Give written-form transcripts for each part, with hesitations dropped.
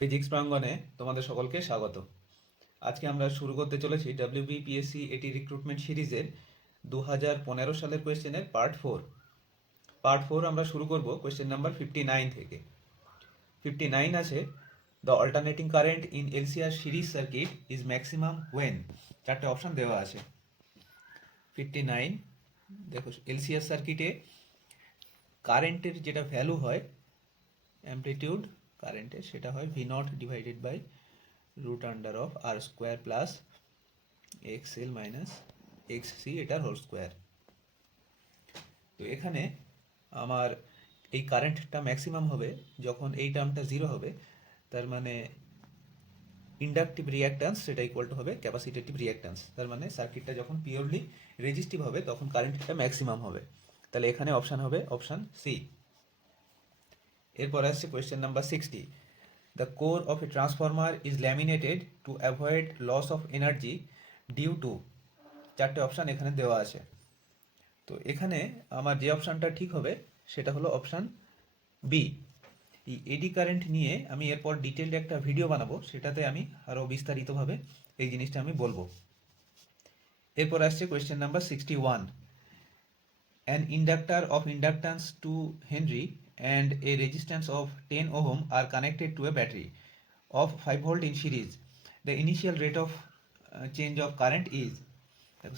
Physics প্রাঙ্গণে তোমাদের সকলকে স্বাগত। আজকে আমরা শুরু করতে চলেছি ডাব্লিউবিপিএসসি এটি রিক্রুটমেন্ট সিরিজের 2015 সালের কোয়েশ্চেনের পার্ট ফোর আমরা শুরু করব কোয়েশ্চেন নাম্বার 59 থেকে। 59 আছে, the alternating current in LCR series circuit is maximum when. চারটে অপশন দেওয়া আছে। 59, দেখো এলসিআর সার্কিটে কারেন্টের যেটা ভ্যালু হয়, অ্যামপ্লিটিউড কারেন্টের, সেটা হয় V naught divided by root under of R square plus X L minus X C এটার হোল স্কোয়ার। তো এখানে আমার এই কারেন্টটা ম্যাক্সিমাম হবে যখন এই টার্মটা জিরো হবে, তার মানে ইন্ডাকটিভ রিঅ্যাক্ট্যান্স সেটা ইকুয়াল টু হবে ক্যাপাসিটেটিভ রিঅ্যাক্ট্যান্স। তার মানে সার্কিটটা যখন পিওরলি রেজিস্টিভ হবে তখন কারেন্টটা ম্যাক্সিমাম হবে। তাহলে এখানে অপশান হবে অপশান সি। এরপর আসছে question number 60, the core of a transformer is laminated to avoid loss of energy due to. চারটে অপশান এখানে দেওয়া আছে। তো এখানে আমার যে অপশানটা ঠিক হবে সেটা হলো অপশান বি। এই এডি কারেন্ট নিয়ে আমি এরপর ডিটেলড একটা ভিডিও বানাবো, সেটাতে আমি আরও বিস্তারিতভাবে এই জিনিসটা আমি বলবো। এরপর আসছে question number 61, an inductor of inductance 2 Henry and a resistance of 10 ohm are connected to a battery of 5 volt in series. The initial rate of change of current is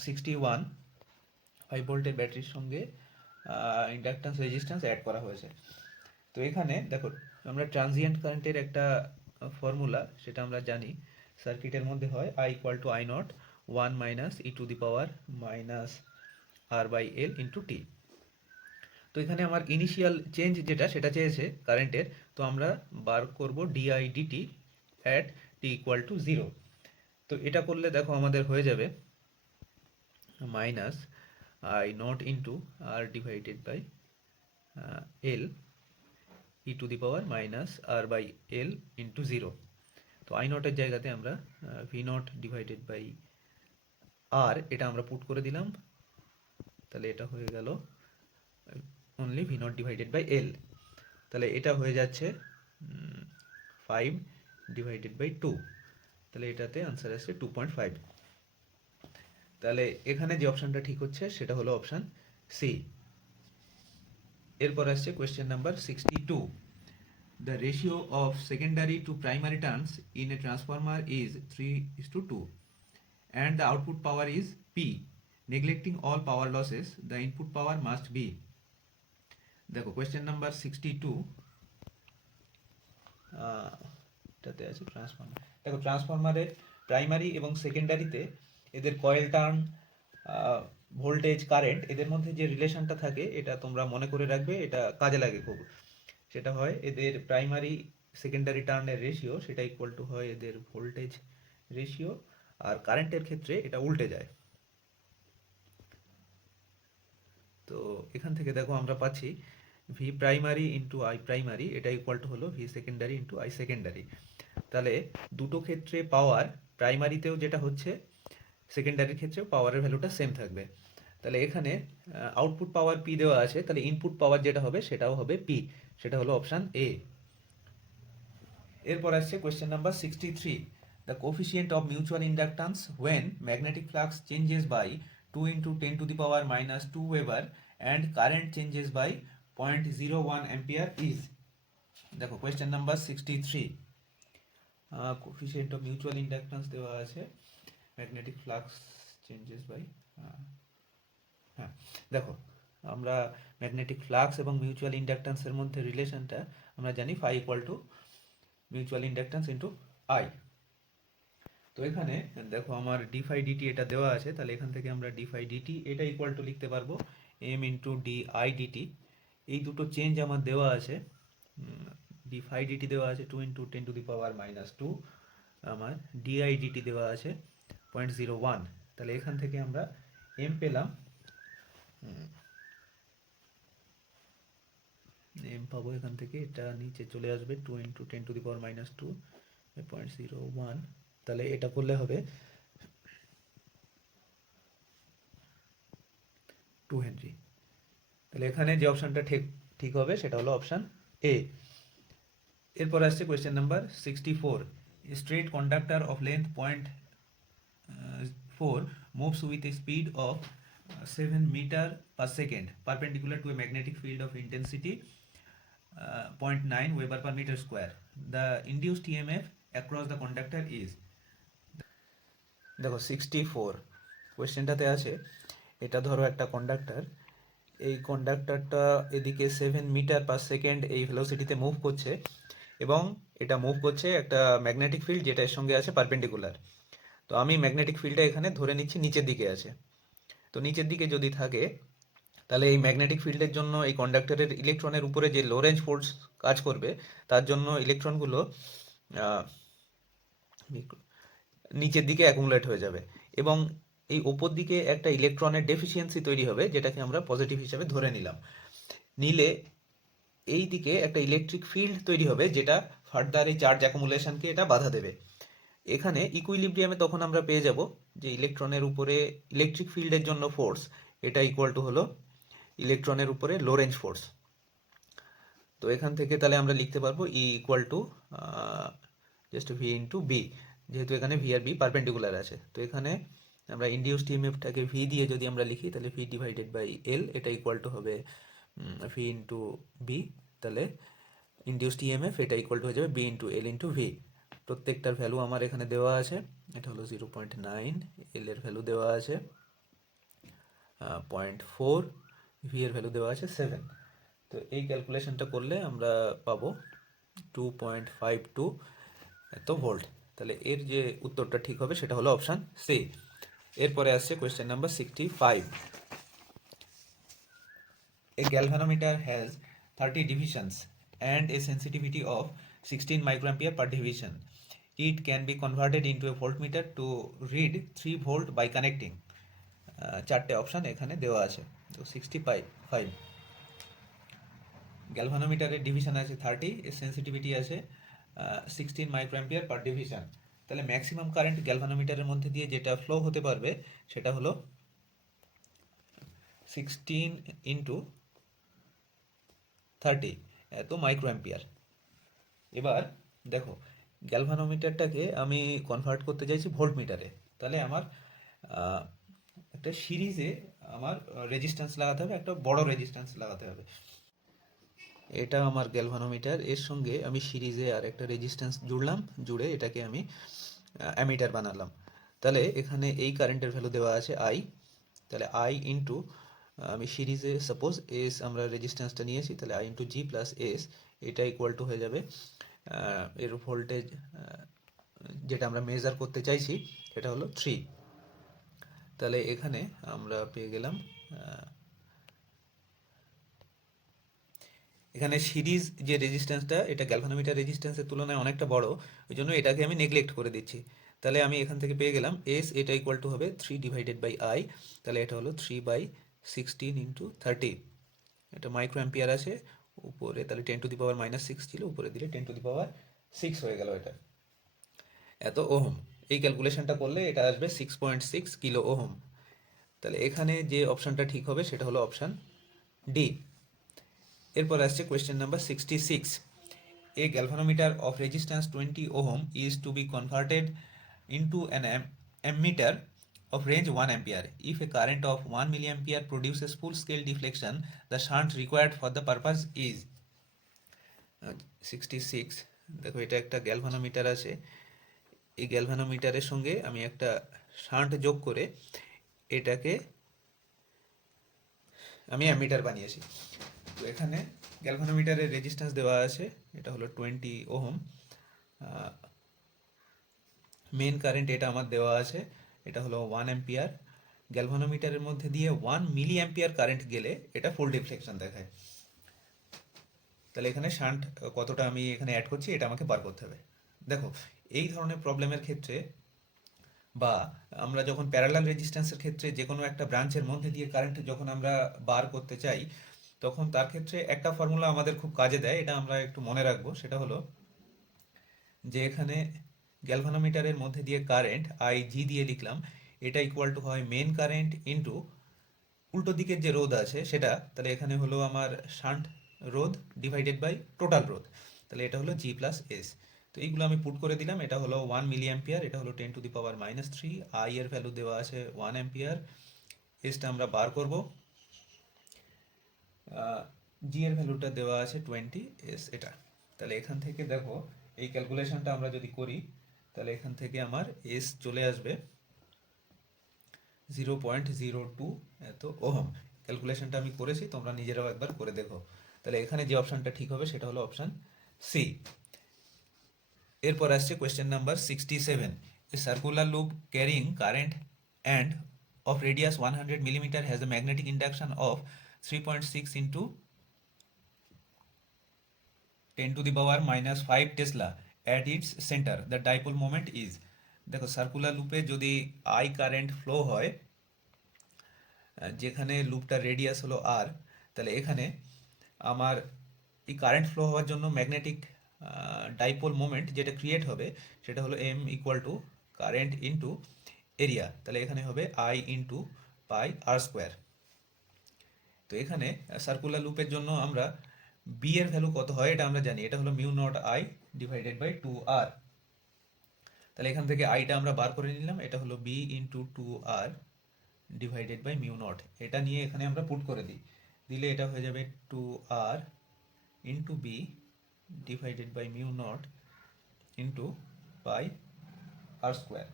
61। 5 ভোল্টের ব্যাটারির সঙ্গে ইন্ডাকট্যান্স রেজিস্ট্যান্স অ্যাড করা হয়েছে। তো এখানে দেখো আমরা transient কারেন্টের একটা ফর্মুলা সেটা আমরা জানি, সার্কিটের মধ্যে হয় I equal to I nought 1 minus e to the power minus R by L into t. তো এখানে আমার ইনিশিয়াল চেঞ্জ যেটা সেটা চেয়েছে কারেন্টের, তো আমরা বার করব D I D T at T equal to zero. তো এটা করলে দেখো আমাদের হয়ে যাবে minus I naught into R divided by L e to the power minus R by L into zero. তো আই নটের জায়গাতে আমরা V naught divided by R এটা আমরা পুট করে দিলাম, তাহলে এটা হয়ে গেল only V naught divided by L. তাহলে এটা হয়ে যাচ্ছে 5 ডিভাইডেড বাই 2, তাহলে এটাতে আনসার আসছে 2.5। তাহলে এখানে যে অপশানটা ঠিক হচ্ছে সেটা হলো অপশান সি। এরপর আসছে question number 62, the ratio of secondary to primary turns in a transformer is 3:2 and the output power is P. Neglecting all power losses, the input power must be. দেখো কোয়েশ্চেন নাম্বার 62 এটাতে আছে transformer. দেখো ট্রান্সফর্মারের primary এবং সেকেন্ডারিতে এদের coil turn, voltage, current, এদের মধ্যে যে রিলেশনটা থাকে এটা তোমরা মনে করে রাখবে, এটা কাজে লাগে খুব। সেটা হয় এদের প্রাইমারি সেকেন্ডারি টার্নের রেশিও সেটা ইকুয়াল টু হয় এদের ভোল্টেজ রেশিও, আর কারেন্টের ক্ষেত্রে এটা উল্টে যায়। তো এখান থেকে দেখো আমরা পাচ্ছি V primary into I primary এটা ইকুয়াল টু হলো V secondary into I secondary. তাহলে দুটো ক্ষেত্রে পাওয়ার, প্রাইমারিতেও যেটা হচ্ছে সেকেন্ডারির ক্ষেত্রেও পাওয়ারের ভ্যালুটা সেম থাকবে। তাহলে এখানে আউটপুট পাওয়ার পি দেওয়া আছে, তাহলে ইনপুট পাওয়ার যেটা হবে সেটাও হবে পি, সেটা হলো অপশান এ। এরপর আসছে question number 63, the coefficient of mutual inductance when magnetic flux changes by 2 into 10 to the power minus 2 weber and current changes by 0.01 ampere is. দেখো question number 63, coefficient of mutual inductance দেওয়া আছে, magnetic flux changes by, হ্যাঁ দেখো আমরা magnetic flux এবং mutual ইন্ডাকট্যান্সের মধ্যে রিলেশনটা আমরা জানি phi equal to mutual inductance into I. তো এখানে দেখো আমার ডিফাই ডিটি এটা দেওয়া আছে, তাহলে এখান থেকে আমরা ডিফাই ডিটি এটা ইকুয়াল টু লিখতে পারবো M into D I D T. এই দুটো চেঞ্জ আমার দেওয়া আছে, ডিফাই ডিটি দেওয়া আছে 2 into 10 to the power minus 2, আমার ডিআই ডিটি দেওয়া আছে 0.01। তাহলে এখান থেকে আমরা এম পেলাম, এম পাবো এখান থেকে, এটা নিচে চলে আসবে 2 into 10 to the power minus 2 0.01। তাহলে এটা করলে হবে 2 হেনরি। তাহলে এখানে যে অপশানটা ঠিক ঠিক হবে সেটা হলো অপশান এ। এরপর আসছে question number 64। Straight conductor of length 0.4 moves with a speed of 7 meter per second perpendicular to a magnetic field of intensity 0.9 Weber per meter square. The induced EMF across the conductor is, দেখো 64 কোয়েশ্চেনটাতে আছে, এটা ধরো একটা conductor, এই কন্ডাক্টরটা এদিকে 7 metre per second এই ভেলোসিটিতে move করছে, এবং এটা মুভ করছে একটা ম্যাগনেটিক ফিল্ড যেটা এর সঙ্গে আছে পারপেন্ডিকুলার। তো আমি ম্যাগনেটিক ফিল্ডটা এখানে ধরে নিচ্ছি নিচের দিকে আছে। তো নিচের দিকে যদি থাকে, তাহলে এই ম্যাগনেটিক ফিল্ডের জন্য এই কন্ডাক্টরের ইলেকট্রনের উপরে যে লোরেন্জ ফোর্স কাজ করবে, তার জন্য ইলেকট্রনগুলো নিচের দিকে অ্যাকুমুলেট হয়ে যাবে, এবং এই ওপর দিকে একটা ইলেকট্রনের ডেফিসিয়েন্সি তৈরি হবে, যেটাকে আমরা পজিটিভ হিসাবে ধরে নিলে এই দিকে একটা ইলেকট্রিক ফিল্ড তৈরি হবে, যেটা ফার্দার এই চার্জ অ্যাকুমুলেশনকে এটা বাধা দেবে। এখানে ইকুইলিব্রিয়ামে তখন আমরা পেয়ে যাব যে ইলেকট্রনের উপরে ইলেকট্রিক ফিল্ডের জন্য ফোর্স, এটা ইকুয়াল টু হলো ইলেকট্রনের উপরে লোরেঞ্জ ফোর্স। তো এখান থেকে তাহলে আমরা লিখতে পারবো E equal to just V into B, যেহেতু এখানে ভি আর বি পারপেন্ডিকুলার আছে। তো এখানে আমরা ইন্ডিউসড ইএমএফটাকে ভি দিয়ে যদি আমরা লিখি, তাহলে ভি ডিভাইডেড বাই এল, এটা ইকুয়াল টু হবে ভি ইন্টু বি। তাহলে ইন্ডিউসড ইএমএফ এটা ইকুয়াল টু হয়ে যাবে B into L into V. প্রত্যেকটার ভ্যালু আমার এখানে দেওয়া আছে। এটা হলো 0.9, এল এর ভ্যালু দেওয়া আছে 0.4, ভি এর ভ্যালু দেওয়া আছে 7। তো এই ক্যালকুলেশনটা করলে আমরা পাবো 2.52 এত ভোল্ট। তাহলে এর যে উত্তরটা ঠিক হবে সেটা হলো অপশান সি। এরপরে আসছে question number 65। A galvanometer has 30 divisions and a sensitivity of 16 microampere per division. It can be converted into a voltmeter to read 3 volt by connecting. চারটে অপশান এখানে দেওয়া আছে। তো 65 গ্যালভানোমিটারের ডিভিশন আছে 30, এর সেন্সিটিভিটি আছে 16 মাইক্রোঅ্যাম্পিয়ার পার ডিভিশন। তাহলে ম্যাক্সিমাম কারেন্ট গ্যালভানোমিটারের মধ্যে দিয়ে যেটা ফ্লো হতে পারবে সেটা হলো 16 ইন্টু 30 এত মাইক্রোঅ্যাম্পিয়ার। এবার দেখো, গ্যালভানোমিটারটাকে আমি কনভার্ট করতে চাইছি ভোল্টমিটারে। তাহলে আমার একটা সিরিজে আমার রেজিস্ট্যান্স লাগাতে হবে, একটা বড় রেজিস্ট্যান্স লাগাতে হবে। এটা আমার গ্যালভানোমিটার, এর সঙ্গে আমি সিরিজে আর একটা রেজিস্ট্যান্স জুড়লাম, জুড়ে এটাকে আমি অ্যামিটার বানালাম। তাহলে এখানে এই কারেন্টের ভ্যালু দেওয়া আছে আই। তাহলে আই ইন্টু আমি সিরিজে সাপোজ এস আমরা রেজিস্ট্যান্সটা নিয়েছি, তাহলে I into G plus S, এটা ইকুয়াল টু হয়ে যাবে এর ভোল্টেজ যেটা আমরা মেজার করতে চাইছি সেটা হলো 3। তাহলে এখানে আমরা পেয়ে গেলাম এখানে সিরিজ যে রেজিস্ট্যান্সটা, এটা গ্যালভানোমিটার রেজিস্ট্যান্সের তুলনায় অনেকটা বড়, ওই জন্য এটাকে আমি নেগলেক্ট করে দিচ্ছি। তাহলে আমি এখান থেকে পেয়ে গেলাম এস, এটা ইকুয়াল টু হবে 3 ডিভাইডেড বাই আই। তাহলে এটা হলো 3/16 ইন্টু 30। এটা মাইক্রো অ্যাম্পিয়ার আছে উপরে, তাহলে 10⁻⁻6 ছিল, উপরে দিলে 10⁻6 হয়ে গেল। এটা এত ওহম। এই ক্যালকুলেশনটা করলে এটা আসবে 6.6 কিলো ওহম। তাহলে এখানে যে অপশানটা ঠিক হবে সেটা হলো অপশান ডি। এরপর আসছে question number 66। A galvanometer of resistance 20 ohm is to be converted into an ammeter of range 1 ampere. If a current of 1 milliampere produces full scale deflection, the shunt required for the purpose is 66। দেখো, এটা একটা galvanometer আছে, এই গ্যালভানোমিটারের সঙ্গে আমি একটা shunt যোগ করে এটাকে আমি অ্যামিটার বানিয়েছি। তো এখানে গ্যালভানোমিটারের রেজিস্ট্যান্স দেওয়া আছে, এটা হলো 20 ওহম। মেন কারেন্ট এটা আমার দেওয়া আছে, এটা হলো 1 অ্যাম্পিয়ার। গ্যালভানোমিটারের মধ্যে দিয়ে 1 মিলি অ্যাম্পিয়ার কারেন্ট গেলে এটা ফুল ডিফ্লেকশন দেখায়। তাহলে এখানে শান্ট কতটা আমি এখানে অ্যাড করছি এটা আমাকে বার করতে হবে। দেখো, এই ধরনের প্রবলেমের ক্ষেত্রে বা আমরা যখন প্যারালাল রেজিস্ট্যান্সের ক্ষেত্রে যে কোনো একটা ব্রাঞ্চের মধ্যে দিয়ে কারেন্ট যখন আমরা বার করতে চাই, তখন তার ক্ষেত্রে একটা ফর্মুলা আমাদের খুব কাজে দেয়, এটা আমরা একটু মনে রাখবো। সেটা হলো যে এখানে গ্যালভানোমিটারের মধ্যে দিয়ে কারেন্ট আই জি দিয়ে লিখলাম, এটা ইকুয়াল টু হয় মেন কারেন্ট ইন্টু উল্টো দিকের যে রোধ আছে সেটা। তাহলে এখানে হলো আমার শান্ট রোধ ডিভাইডেড বাই টোটাল রোধ। তাহলে এটা হলো জি প্লাস এস। তো এইগুলো আমি পুট করে দিলাম। এটা হলো 1 মিলি অ্যাম্পিয়ার, এটা হলো 10⁻³ আই এর ভ্যালু দেওয়া আছে 1 অ্যাম্পিয়ার, এসটা আমরা বার করব, জি এর ভ্যালুটা দেওয়া আছে 20, এস এটা। তাহলে এখান থেকে দেখো এই ক্যালকুলেশনটা আমরা যদি করি তাহলে এখান থেকে আমার এস চলে আসবে 0.02 এত ওহম। ক্যালকুলেশনটা আমি করেছি, তোমরা নিজেরাও একবার করে দেখো। তাহলে এখানে যে অপশানটা ঠিক হবে সেটা হলো অপশান সি। এরপর আসছে question number 67। A circular loop carrying current and of radius 100 millimetre has a magnetic induction of 3.6 into 10⁻⁻5 tesla at its centre. The dipole moment is. দেখো সার্কুলার লুপে যদি আই কারেন্ট ফ্লো হয়, যেখানে লুপটার radius হলো আর, তাহলে এখানে আমার এই কারেন্ট ফ্লো হওয়ার জন্য ম্যাগনেটিক ডাইপোল মোমেন্ট যেটা ক্রিয়েট হবে সেটা হলো M equal to current into area. তাহলে এখানে হবে I into pi R square. তো এখানে সার্কুলার লুপের জন্য আমরা বি এর ভ্যালু কত হয় এটা আমরা জানি, এটা হলো mu naught I divided by 2r। তাহলে এখান থেকে আইটা আমরা বার করে নিলাম, এটা হলো B into 2r divided by mu naught. এটা নিয়ে এখানে আমরা পুট করে দিই, দিলে এটা হয়ে যাবে 2r into B divided by mu naught into pi R square.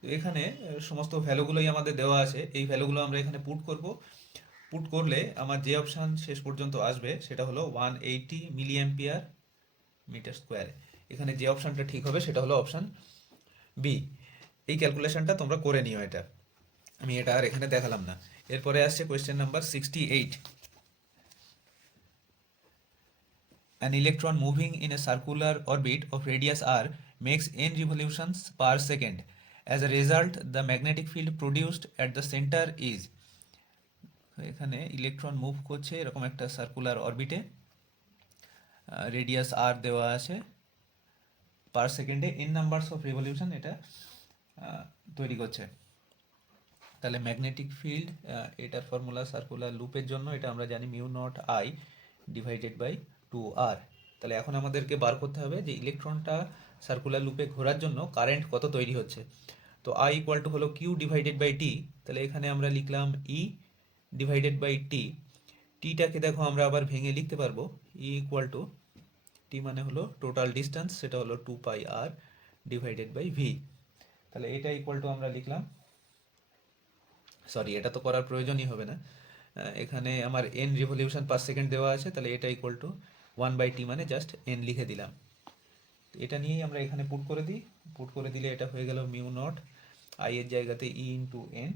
তো এখানে সমস্ত ভ্যালুগুলোই আমাদের দেওয়া আছে, এই ভ্যালুগুলো আমরা এখানে পুট করব। পুট করলে আমার যে অপশান শেষ পর্যন্ত আসবে সেটা হলো 180 মিলিঅ্যাম্পিয়ার মিটার স্কোয়ার। এখানে যে অপশানটা ঠিক হবে সেটা হলো অপশান বি। এই ক্যালকুলেশনটা তোমরা করে নিও, এটা আমি এটা আর এখানে দেখালাম না। এরপরে আসছে question number 68। An electron moving in a circular orbit of radius r makes n revolutions per second. As a result, the magnetic field produced at the center is। এখানে ইলেকট্রন মুভ করছে এরকম একটা সার্কুলার অরবিটে, রেডিয়াস আর দেওয়া আছে, পার সেকেন্ডে N numbers of revolution এটা তৈরি করছে। তাহলে ম্যাগনেটিক ফিল্ড, এটার ফর্মুলা সার্কুলার লুপের জন্য এটা আমরা জানি mu naught I divided by 2r। তাহলে এখন আমাদেরকে বার করতে হবে যে ইলেকট্রনটা সার্কুলার লুপে ঘোরার জন্য কারেন্ট কত তৈরি হচ্ছে। তো আই ইকুয়াল টু হলো কিউ ডিভাইডেড বাই টি। তাহলে এখানে আমরা লিখলাম ই ডিভাইডেড বাই টি। টিটাকে দেখো আমরা আবার ভেঙে লিখতে পারবো, ই ইকুয়াল টু টি মানে হলো টোটাল ডিস্টেন্স, সেটা হলো 2πr ডিভাইডেড বাই ভি। তাহলে এটা ইকুয়াল টু আমরা লিখলাম, সরি এটা তো করার প্রয়োজনই হবে না, এখানে আমার এন রিভলিউশন পার সেকেন্ড দেওয়া আছে, তাহলে এটা ইকুয়াল টু 1/t মানে জাস্ট এন লিখে দিলাম। এটা নিয়েই আমরা এখানে পুট করে দিই, পুট করে দিলে এটা হয়ে গেল মিউ নট আই এর জায়গাতে e into n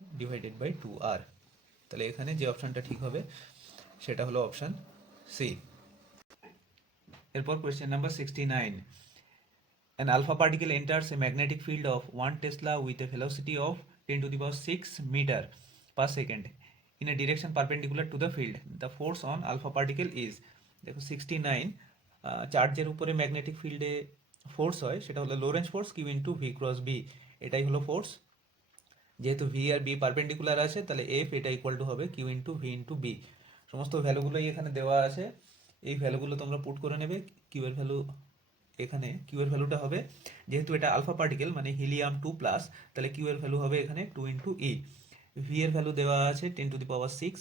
divided by 2r। তাহলে এখানে যে অপশানটা ঠিক হবে সেটা হলো অপশান সি। এরপর question number 69। An alpha particle enters a magnetic field of 1 Tesla with a velocity of 10⁶ meter per second in a direction perpendicular to the field. The force on alpha particle is। দেখো 69, চার্জের উপরে magnetic ফিল্ডে force হয় সেটা হলো Lorentz force q into v cross B, এটাই হলো force. যেহেতু ভি আর বি পারপেন্ডিকুলার আছে তাহলে এফ এটা ইকুয়াল টু হবে Q into V into B. সমস্ত ভ্যালুগুলোই এখানে দেওয়া আছে, এই ভ্যালুগুলো তোমরা পুট করে নেবে। কিউ এর ভ্যালু, এখানে কিউ এর ভ্যালুটা হবে, যেহেতু এটা আলফা পার্টিকেল মানে হিলিয়াম 2+, তাহলে কিউ এর ভ্যালু হবে এখানে 2 ইন্টু ই। ভি এর ভ্যালু দেওয়া আছে 10⁶,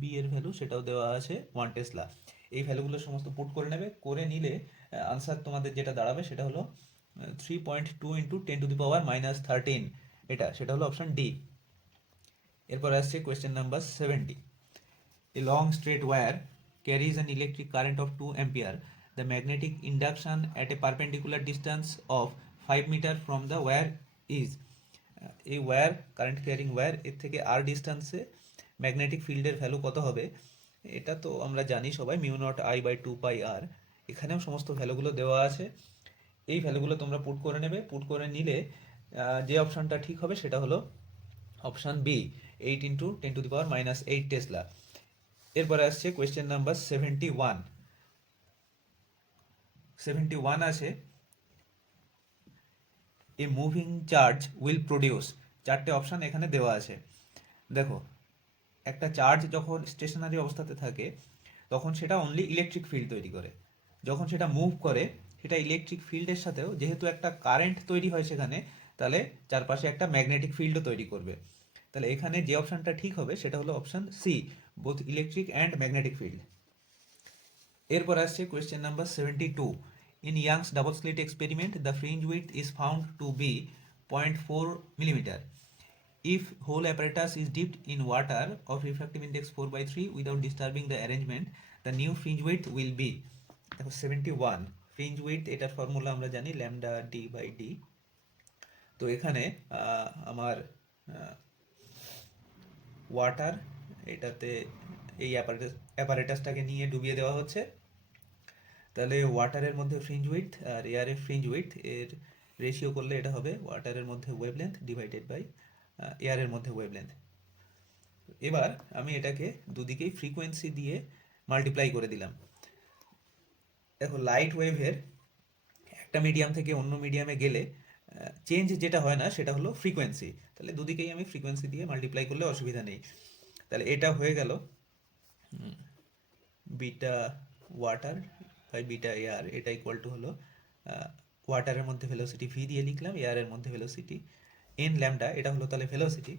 বি এর ভ্যালু সেটাও দেওয়া আছে 1 টেসলা। এই ভ্যালুগুলো সমস্ত পুট করে নেবে, করে নিলে আনসার তোমাদের যেটা দাঁড়াবে সেটা হলো 3.2 ইন্টু 10⁻⁻13, এটা সেটা হলো অপশান ডি। এরপর আসছে question number 70। A long straight wire carries an electric current of 2 ampere. The magnetic induction at a perpendicular distance of 5 meter from the wire is। এই ওয়্যার, কারেন্ট ক্যারিং ওয়্যার, এর থেকে আর ডিস্টেন্সে magnetic ফিল্ডের value কত হবে এটা তো আমরা জানি সবাই, mu naught I by 2πr। এখানেও সমস্ত ভ্যালুগুলো দেওয়া আছে, এই ভ্যালুগুলো তোমরা পুট করে নেবে। পুট করে নিলে যে অপশানটা ঠিক হবে সেটা হলো অপশান বি, 8 ইন্টু 10⁻⁻8 টেসলা। এরপরে আসছে কোয়েশ্চেন নাম্বার 71। 71 আছে, এ মুভিং চার্জ উইল প্রডিউস। চারটে অপশান এখানে দেওয়া আছে। দেখো একটা চার্জ যখন স্টেশনারি অবস্থাতে থাকে তখন সেটা অনলি ইলেকট্রিক ফিল্ড তৈরি করে। যখন সেটা মুভ করে, সেটা ইলেকট্রিক ফিল্ডের সাথেও যেহেতু একটা কারেন্ট তৈরি হয় সেখানে, তাহলে চারপাশে একটা ম্যাগনেটিক ফিল্ডও তৈরি করবে। তাহলে এখানে যে অপশানটা ঠিক হবে সেটা হলো option C, both electric and magnetic field. এরপর আসছে question number 72। In Young's double slit experiment the fringe width is found to be 0.4 millimetre. If whole apparatus is dipped in water of refractive index 4/3 without disturbing the arrangement, the new fringe width will be, দেখো 71 fringe width, এটার formula আমরা জানি lambda D by D. তো এখানে আমার water, এটাতে এই অ্যাপারেটাসটাকে নিয়ে ডুবিয়ে দেওয়া হচ্ছে। তাহলে ওয়াটারের মধ্যে ফ্রিঞ্জ উইডথ আর এয়ারের ফ্রিঞ্জ উইডথ এর রেশিও করলে এটা হবে ওয়াটারের মধ্যে ওয়েভলেন্থ ডিভাইডেড বাই এয়ারের মধ্যে ওয়েভলেন্থ। এবার আমি এটাকে দুদিকেই ফ্রিকোয়েন্সি দিয়ে মাল্টিপ্লাই করে দিলাম। দেখো লাইট ওয়েভের একটা মিডিয়াম থেকে অন্য মিডিয়ামে গেলে চেঞ্জ যেটা হয় না সেটা হলো ফ্রিকোয়েন্সি। তাহলে দুদিকেই আমি ফ্রিকোয়েন্সি দিয়ে মাল্টিপ্লাই করলে অসুবিধা নেই। তাহলে এটা হয়ে গেল beta water by beta air, এটা ইকুয়াল টু হলো ওয়াটারের মধ্যে ভেলোসিটি ভি দিয়ে লিখলাম, এয়ারের মধ্যে ভেলোসিটি এন ল্যামডা, এটা হলো তাহলে ভেলোসিটি।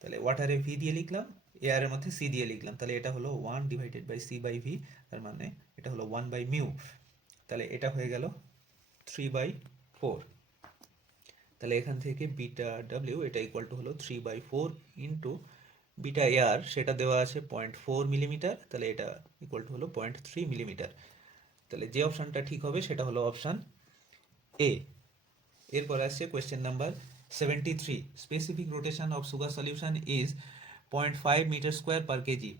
তাহলে ওয়াটারে ভি দিয়ে লিখলাম, এয়ারের মধ্যে সি দিয়ে লিখলাম, তাহলে এটা হলো 1 divided by C by V, তার মানে এটা হলো 1 বাই মিউ। তাহলে এটা হয়ে গেল 3/4। তাহলে এখান থেকে বিটা ডাব্লিউ এটা ইকুয়াল টু হলো 3/4 ইন্টু বিটা এয়ার, সেটা দেওয়া আছে 0.4 মিলিমিটার, তাহলে এটা ইকুয়াল টু হলো 0.3 মিলিমিটার। তাহলে যে অপশানটা ঠিক হবে সেটা হলো অপশান এ। এরপর আসছে question number 73। Specific rotation of sugar solution is 0.5 metre square per K G.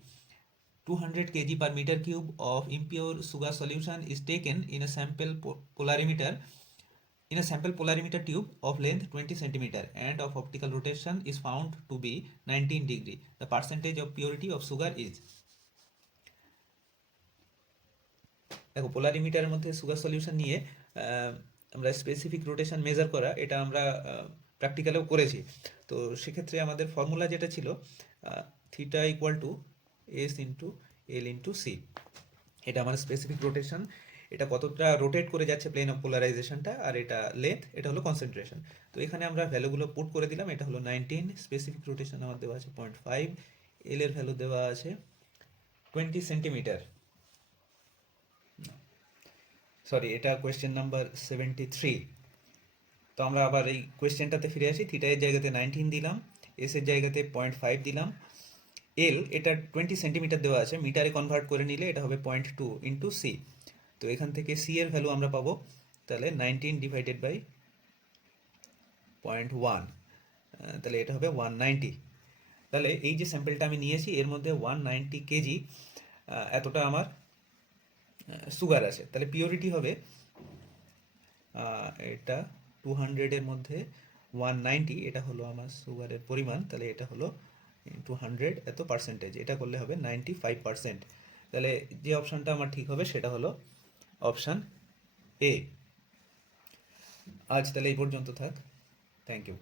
200 kg per meter cube of impure sugar solution is taken in a sample polarimeter tube of length 20 cm and of optical rotation is found to be 19 degree. The percentage of purity of sugar is, দেখো পোলারিমিটারের মধ্যে sugar solution নিয়ে আমরা specific rotation measure করা, এটা আমরা প্র্যাকটিক্যালেও করেছি। তো সেক্ষেত্রে আমাদের ফর্মুলা যেটা ছিল theta equal to S into L into C, এটা আমার স্পেসিফিক রোটেশন, এটা কতটা রোটেট করে যাচ্ছে প্লেন অফ পোলারাইজেশনটা, আর এটা লেন্থ, এটা হলো কনসেন্ট্রেশন। তো এখানে আমরা ভ্যালুগুলো পুট করে দিলাম, এটা হলো 19, স্পেসিফিক রোটেশন আমার দেওয়া আছে 0.5, এল এর ভ্যালু দেওয়া আছে 20 সেন্টিমিটার। সরি, এটা কোয়েশ্চেন নাম্বার 73। তো আমরা আবার এই কোয়েশ্চেনটাতে ফিরে আসি। থিটা এর জায়গাতে 19 দিলাম, এস এর জায়গাতে 0.5 দিলাম, এল এটা 20 সেন্টিমিটার দেওয়া আছে, মিটারে কনভার্ট করে নিলে এটা হবে 0.2 ইন্টু সি। তো এখান থেকে সি এর ভ্যালু আমরা পাবো, তাহলে 19 ডিভাইডেড বাই 0.1, তাহলে এটা হবে 190। তাহলে এই যে স্যাম্পেলটা আমি নিয়েছি এর মধ্যে 190 কেজি এতটা আমার সুগার আছে। তাহলে পিওরিটি হবে এটা 200 এর মধ্যে 190, এটা হলো আমার সুগারের পরিমাণ, তাহলে এটা হলো 200 এত পার্সেন্টেজ, এটা করলে হবে 95%। তাহলে যে অপশানটা আমার ঠিক হবে সেটা হলো অপশান এ। আজ তাহলে এই পর্যন্ত থাক, থ্যাংক ইউ।